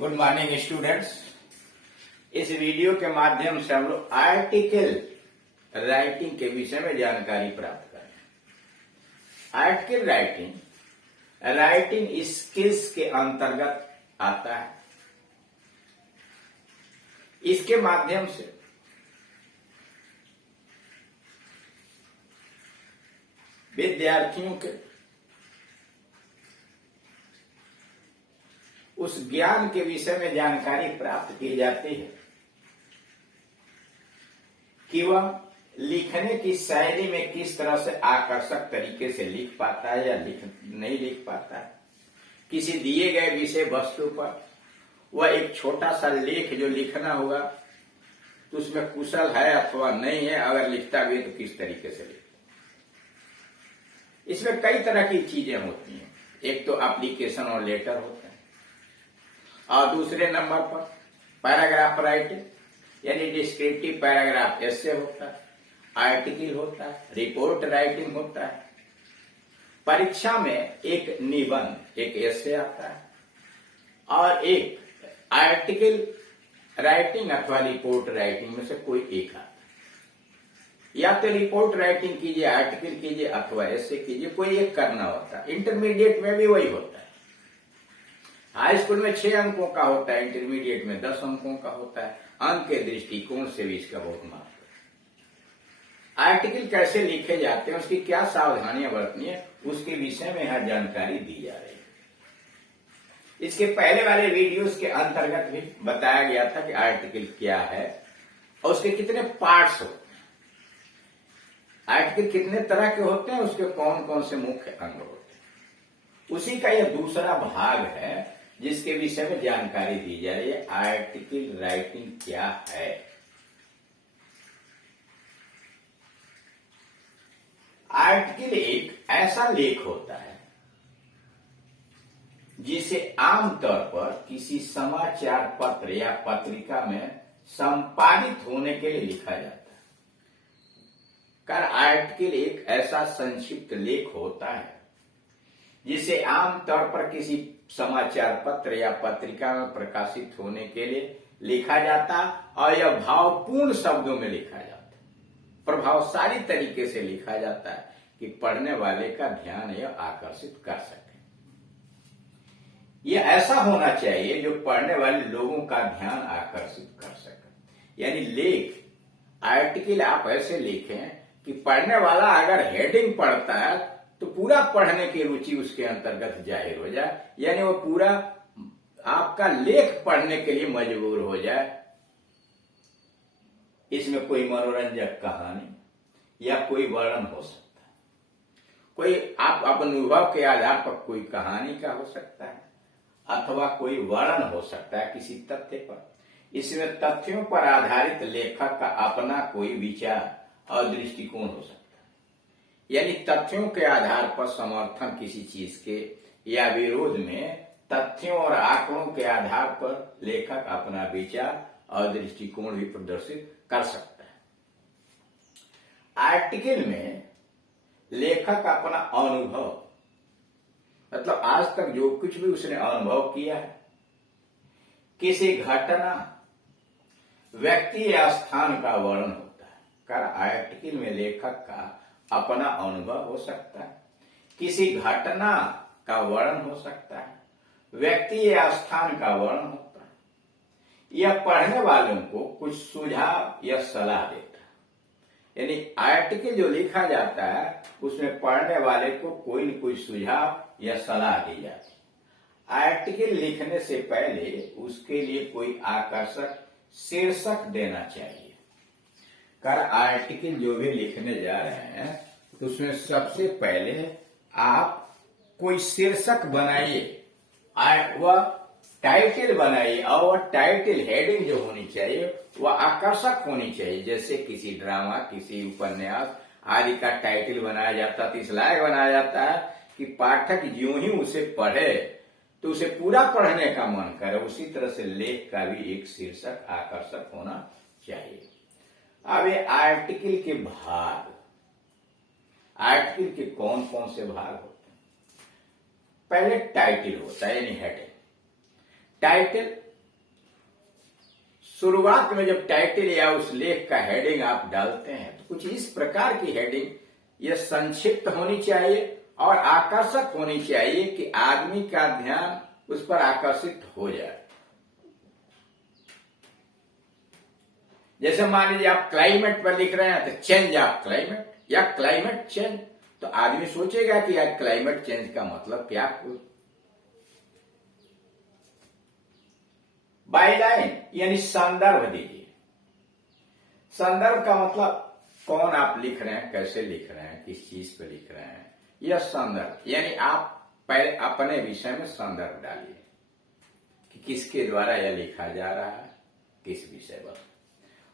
Good morning students. इस video के माध्यम से हम लोग आर्टिकल राइटिंग के विषय में जानकारी प्राप्त करें। आर्टिकल राइटिंग स्किल्स के अंतर्गत आता है। इसके माध्यम से विद्यार्थियों के उस ज्ञान के विषय में जानकारी प्राप्त की जाती है कि वह लिखने की शैली में किस तरह से आकर्षक तरीके से लिख पाता है या नहीं लिख पाता है। किसी दिए गए विषय वस्तु पर वह एक छोटा सा लेख जो लिखना होगा तो उसमें कुशल है अथवा नहीं है, अगर लिखता भी है तो किस तरीके से लिखता है। इसमें कई तरह की चीजें होती हैं। एक तो एप्लीकेशन और लेटर होता है, और दूसरे नंबर पर पैराग्राफ राइटिंग यानी डिस्क्रिप्टिव पैराग्राफ ऐसे होता है, आर्टिकल होता है, रिपोर्ट राइटिंग होता है। परीक्षा में एक निबंध एक ऐसे आता है और एक आर्टिकल राइटिंग अथवा रिपोर्ट राइटिंग में से कोई एक आता है। या तो रिपोर्ट राइटिंग कीजिए, आर्टिकल कीजिए अथवा ऐसे कीजिए, कोई एक करना होता है। इंटरमीडिएट में भी वही होता है। हाई स्कूल में 6 अंकों का होता है, इंटरमीडिएट में 10 अंकों का होता है। अंक के दृष्टिकोण से भी इसका बहुत महत्व है। आर्टिकल कैसे लिखे जाते हैं, उसकी क्या सावधानियां बरतनी है, उसके विषय में यहां जानकारी दी जा रही है। इसके पहले वाले वीडियोस के अंतर्गत भी बताया गया था कि आर्टिकल क्या है और उसके कितने पार्ट्स होते हैं, आर्टिकल कितने तरह के होते हैं, उसके कौन कौन से मुख्य अंग होते हैं। उसी का यह दूसरा भाग है जिसके विषय में जानकारी दी जा रही है। आर्टिकल राइटिंग क्या है। आर्टिकल एक ऐसा लेख होता है जिसे आमतौर पर किसी समाचार पत्र या पत्रिका में संपादित होने के लिए लिखा जाता है। कर आर्टिकल एक ऐसा संक्षिप्त लेख होता है जिसे आमतौर पर किसी समाचार पत्र या पत्रिका में प्रकाशित होने के लिए लिखा जाता और यह भावपूर्ण शब्दों में लिखा जाता है, प्रभावशाली तरीके से लिखा जाता है कि पढ़ने वाले का ध्यान यह आकर्षित कर सके। यह ऐसा होना चाहिए जो पढ़ने वाले लोगों का ध्यान आकर्षित कर सके। यानी लेख आर्टिकल आप ऐसे लिखें कि पढ़ने वाला अगर हेडिंग पढ़ता है तो पूरा पढ़ने की रुचि उसके अंतर्गत जाहिर हो जाए, यानी वो पूरा आपका लेख पढ़ने के लिए मजबूर हो जाए। इसमें कोई मनोरंजक कहानी या कोई वर्णन हो सकता है, कोई आप अपने अनुभव के आधार पर कोई कहानी का हो सकता है अथवा कोई वर्णन हो सकता है किसी तथ्य पर। इसमें तथ्यों पर आधारित लेखक का अपना कोई विचार और दृष्टिकोण हो सकता है। यानी तथ्यों के आधार पर समर्थन किसी चीज के या विरोध में तथ्यों और आंकड़ों के आधार पर लेखक अपना विचार और दृष्टिकोण भी प्रदर्शित कर सकता है। आर्टिकल में लेखक अपना अनुभव, मतलब आज तक जो कुछ भी उसने अनुभव किया है, किसी घटना, व्यक्ति या स्थान का वर्णन होता है। कर आर्टिकल में लेखक का अपना अनुभव हो सकता है, किसी घटना का वर्णन हो सकता है, व्यक्ति या स्थान का वर्णन होता है। यह पढ़ने वालों को कुछ सुझाव या सलाह देता है। यानी आर्टिकल जो लिखा जाता है उसमें पढ़ने वाले को कोई न कोई सुझाव या सलाह दी जाती है। आर्टिकल लिखने से पहले उसके लिए कोई आकर्षक शीर्षक देना चाहिए। कर आर्टिकल जो भी लिखने जा रहे हैं तो उसमें सबसे पहले आप कोई शीर्षक बनाइए, वह टाइटल बनाइए और वह टाइटल हेडिंग जो होनी चाहिए वह आकर्षक होनी चाहिए। जैसे किसी ड्रामा, किसी उपन्यास आदि का टाइटल बनाया जाता है तो इस लायक बनाया जाता है कि पाठक ज्यों ही उसे पढ़े तो उसे पूरा पढ़ने का मन करे। उसी तरह से लेख का भी एक शीर्षक आकर्षक होना चाहिए। अब ये आर्टिकल के भाग, आर्टिकल के कौन कौन से भाग होते हैं। पहले टाइटल होता है यानी हेडिंग। टाइटल शुरुआत में जब टाइटल या उस लेख का हेडिंग आप डालते हैं तो कुछ इस प्रकार की हेडिंग यह संक्षिप्त होनी चाहिए और आकर्षक होनी चाहिए कि आदमी का ध्यान उस पर आकर्षित हो जाए। जैसे मान लीजिए आप क्लाइमेट पर लिख रहे हैं तो चेंज ऑफ क्लाइमेट या क्लाइमेट चेंज, तो आदमी सोचेगा कि यार क्लाइमेट चेंज का मतलब क्या हो। बायलाइन यानी संदर्भ दीजिए। संदर्भ का मतलब कौन आप लिख रहे हैं, कैसे लिख रहे हैं, किस चीज पे लिख रहे हैं, यह संदर्भ। यानी आप पहले अपने विषय में संदर्भ डालिए कि किसके द्वारा यह लिखा जा रहा है, किस विषय पर।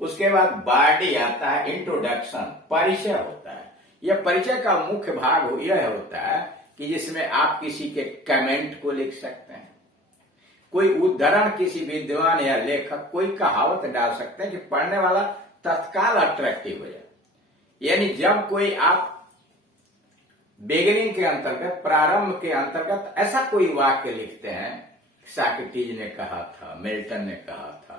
उसके बाद बॉडी आता है, इंट्रोडक्शन, परिचय होता है। यह परिचय का मुख्य भाग यह होता है कि जिसमें आप किसी के कमेंट को लिख सकते हैं, कोई उद्धरण, किसी विद्वान या लेखक कोई कहावत डाल सकते हैं कि पढ़ने वाला तत्काल अट्रैक्टिव हो जाए। यानी जब कोई आप बिगिनिंग के अंतर्गत, प्रारंभ के अंतर्गत ऐसा कोई वाक्य लिखते हैं, सॉक्रेटिस ने कहा था, मिल्टन ने कहा था,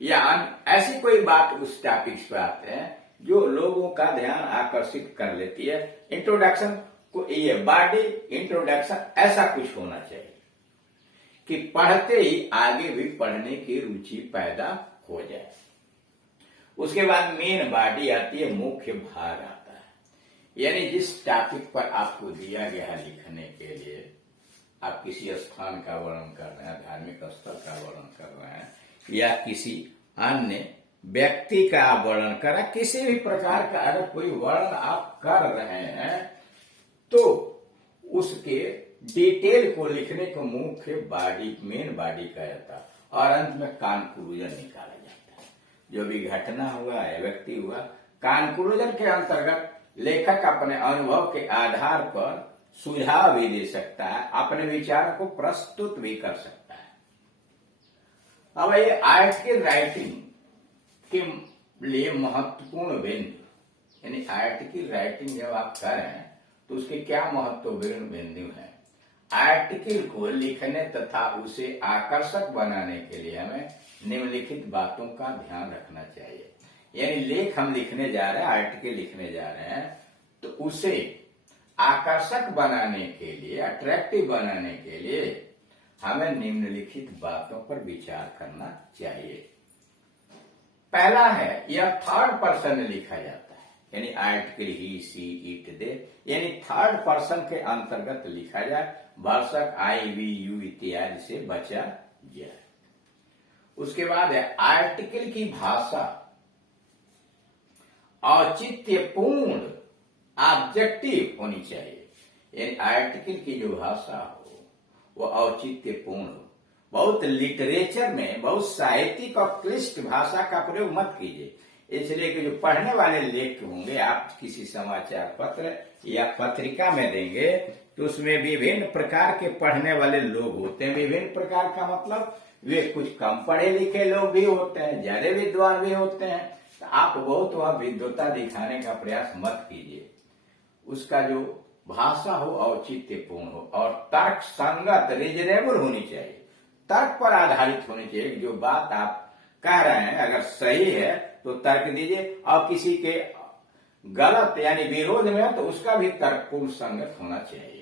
या ऐसी कोई बात उस टॉपिक्स पे आते हैं जो लोगों का ध्यान आकर्षित कर लेती है। इंट्रोडक्शन को, ये बॉडी इंट्रोडक्शन ऐसा कुछ होना चाहिए कि पढ़ते ही आगे भी पढ़ने की रुचि पैदा हो जाए। उसके बाद मेन बॉडी आती है, मुख्य भाग आता है। यानी जिस टॉपिक पर आपको दिया गया है लिखने के लिए, आप किसी स्थान का वर्णन कर रहे हैं, धार्मिक स्थल का वर्णन कर रहे हैं, या किसी अन्य व्यक्ति का वर्णन कर रहे हैं, किसी भी प्रकार का अगर कोई वर्णन आप कर रहे हैं तो उसके डिटेल को लिखने को मुख्य बॉडी, मेन बॉडी कहा जाता है। और अंत में कंक्लूजन निकाला जाता है। जो भी घटना हुआ है, व्यक्ति हुआ, कंक्लूजन के अंतर्गत लेखक अपने अनुभव के आधार पर सुझाव भी दे सकता है, अपने विचार को प्रस्तुत भी कर सकता है। अब ये आर्टिकल राइटिंग के लिए महत्वपूर्ण बिंदु, यानी आर्टिकल राइटिंग जब आप कर रहे हैं तो उसके क्या महत्वपूर्ण बिंदु हैं। आर्टिकल को लिखने तथा उसे आकर्षक बनाने के लिए हमें निम्नलिखित बातों का ध्यान रखना चाहिए। यानी लेख हम लिखने जा रहे हैं, आर्टिकल लिखने जा रहे हैं, तो उसे आकर्षक बनाने के लिए, अट्रैक्टिव बनाने के लिए हमें निम्नलिखित बातों पर विचार करना चाहिए। पहला है, यह थर्ड पर्सन में लिखा जाता है। यानी आर्टिकल ही, सी, इट, दे, यानी थर्ड पर्सन के अंतर्गत लिखा जाए, वाचक आई, वी, यू इत्यादि से बचा जाए। उसके बाद है आर्टिकल की भाषा औचित्यपूर्ण, ऑब्जेक्टिव होनी चाहिए। यानी आर्टिकल की जो भाषा हो वो औचित्यपूर्ण हो। बहुत लिटरेचर में, बहुत साहित्यिक और क्लिष्ट भाषा का प्रयोग मत कीजिए, इसलिए कि जो पढ़ने वाले लेख होंगे, आप किसी समाचार पत्र या पत्रिका में देंगे तो उसमें विभिन्न प्रकार के पढ़ने वाले लोग होते हैं। विभिन्न प्रकार का मतलब वे कुछ कम पढ़े लिखे लोग भी होते हैं, ज्यादा विद्वान भी होते हैं। तो आप बहुत वह विद्वता दिखाने का प्रयास मत कीजिए। उसका जो भाषा हो औचित्यपूर्ण हो और तर्क संगत, रिजनेबल होनी चाहिए, तर्क पर आधारित होनी चाहिए। जो बात आप कह रहे हैं अगर सही है तो तर्क दीजिए, और किसी के गलत यानी विरोध में है तो उसका भी तर्कपूर्ण संगत होना चाहिए।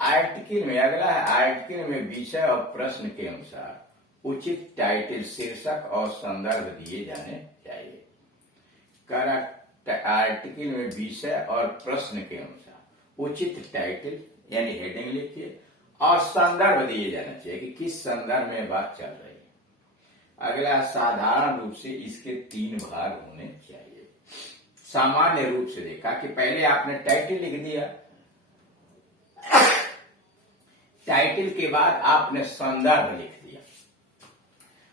आर्टिकल में अगला है, आर्टिकल में विषय और प्रश्न के अनुसार उचित टाइटल, शीर्षक और संदर्भ दिए जाने चाहिए। आर्टिकल में विषय और प्रश्न के अनुसार उचित टाइटल यानी हेडिंग लिखिए और संदर्भ दिए जाना चाहिए कि किस संदर्भ में बात चल रही है। अगला, साधारण रूप से इसके 3 भाग होने चाहिए। सामान्य रूप से देखा कि पहले आपने टाइटल लिख दिया, टाइटल के बाद आपने संदर्भ लिख दिया,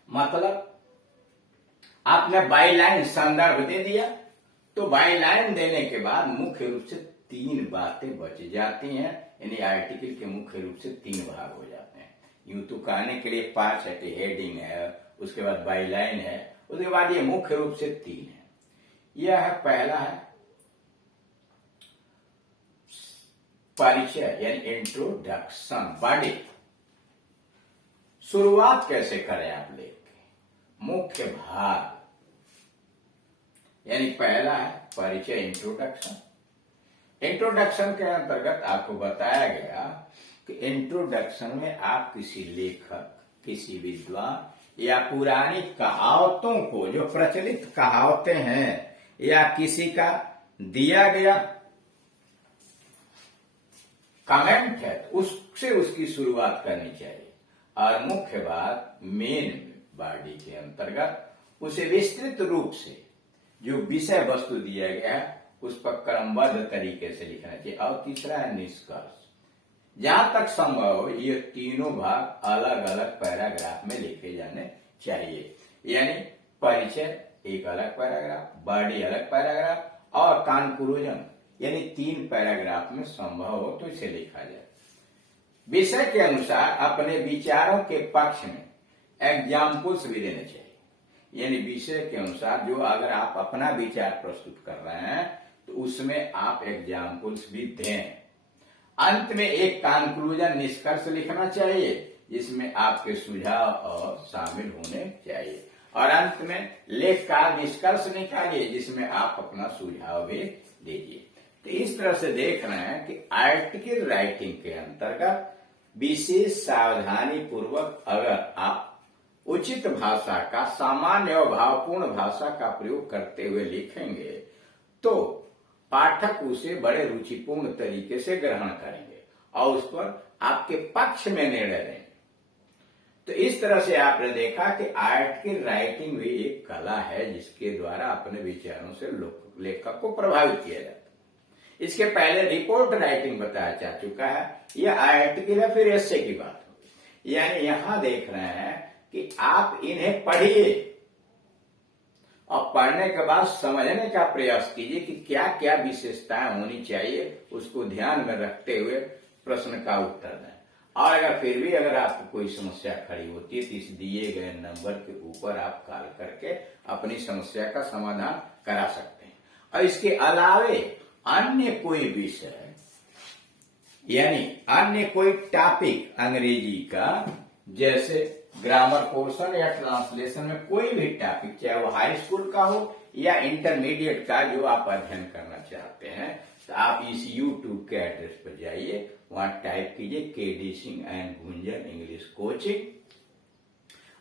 मतलब आपने बाईलाइन संदर्भ दे दिया। तो बाईलाइन देने के बाद मुख्य रूप से 3 बातें बच जाती हैं। यानी आर्टिकल के मुख्य रूप से 3 भाग हो जाते हैं। यूं तो कहने के लिए 5 है, हेडिंग है, उसके बाद बाईलाइन है, उसके बाद ये मुख्य रूप से 3 है। यह है, पहला है परिचय यानी इंट्रोडक्शन, बॉडी। शुरुआत कैसे करें आप लेख की, मुख्य भाग, यानी पहला है परिचय, इंट्रोडक्शन। इंट्रोडक्शन के अंतर्गत आपको बताया गया कि इंट्रोडक्शन में आप किसी लेखक, किसी विद्वान या पुरानी कहावतों को, जो प्रचलित कहावतें हैं या किसी का दिया गया कमेंट है, उससे उसकी शुरुआत करनी चाहिए। और मुख्य बात, मेन बॉडी के अंतर्गत उसे विस्तृत रूप से जो विषय वस्तु दिया गया है उस पर क्रमबद्ध तरीके से लिखना चाहिए। और तीसरा है निष्कर्ष। जहां तक संभव हो ये तीनों भाग अलग अलग पैराग्राफ में लिखे जाने चाहिए। यानी परिचय एक अलग पैराग्राफ, बॉडी अलग पैराग्राफ, और कंक्लूजन यानी 3 पैराग्राफ में संभव हो तो इसे लिखा जाए। विषय के अनुसार अपने विचारों के पक्ष में एग्जाम्पल्स भी देने चाहिए। यानी विषय के अनुसार जो अगर आप अपना विचार प्रस्तुत कर रहे हैं तो उसमें आप एग्जाम्पल्स भी दें। अंत में एक कंक्लूजन, निष्कर्ष लिखना चाहिए जिसमें आपके सुझाव और शामिल होने चाहिए। और अंत में लेख का निष्कर्ष निकालिए जिसमें आप अपना सुझाव भी दीजिए। तो इस तरह से देख रहे हैं कि आर्टिकल राइटिंग के अंतर्गत विशेष सावधानी पूर्वक अगर आप उचित भाषा का, सामान्य और भावपूर्ण भाषा का प्रयोग करते हुए लिखेंगे तो पाठक उसे बड़े रुचिपूर्ण तरीके से ग्रहण करेंगे और उस पर आपके पक्ष में निर्णय लेंगे। तो इस तरह से आपने देखा कि आर्टिकल राइटिंग भी एक कला है जिसके द्वारा अपने विचारों से लेखक को प्रभावित किया जाता है। इसके पहले रिपोर्ट राइटिंग बताया जा चुका है, यह आर्टिकल है, फिर एस्से की बात होगी। यानी यहां देख रहे हैं कि आप इन्हें पढ़िए और पढ़ने के बाद समझने का प्रयास कीजिए कि क्या क्या विशेषताएं होनी चाहिए, उसको ध्यान में रखते हुए प्रश्न का उत्तर दें। और अगर फिर भी अगर आपको कोई समस्या खड़ी होती है तो इस दिए गए नंबर के ऊपर आप कॉल करके अपनी समस्या का समाधान करा सकते हैं। और इसके अलावे अन्य कोई विषय यानी अन्य कोई टॉपिक अंग्रेजी का, जैसे ग्रामर पोर्शन या ट्रांसलेशन में कोई भी टॉपिक, चाहे वो हाई स्कूल का हो या इंटरमीडिएट का, जो आप अध्ययन करना चाहते हैं तो आप इस YouTube के एड्रेस पर जाइए, वहां टाइप कीजिए KD Singh and Gunjan English coaching.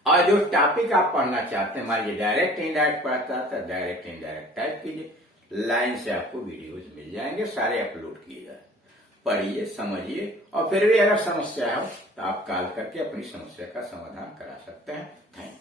और जो टॉपिक आप पढ़ना चाहते हैं, मान लीजिए डायरेक्ट इनडायरेक्ट पढ़ना चाहते हैं, डायरेक्ट इनडायरेक्ट टाइप कीजिए, लाइन से आपको वीडियोज मिल जाएंगे, सारे अपलोड किए जाए। पढ़िए, समझिए, और फिर भी अगर समस्या हो तो आप कॉल करके अपनी समस्या का समाधान करा सकते हैं। Thank you.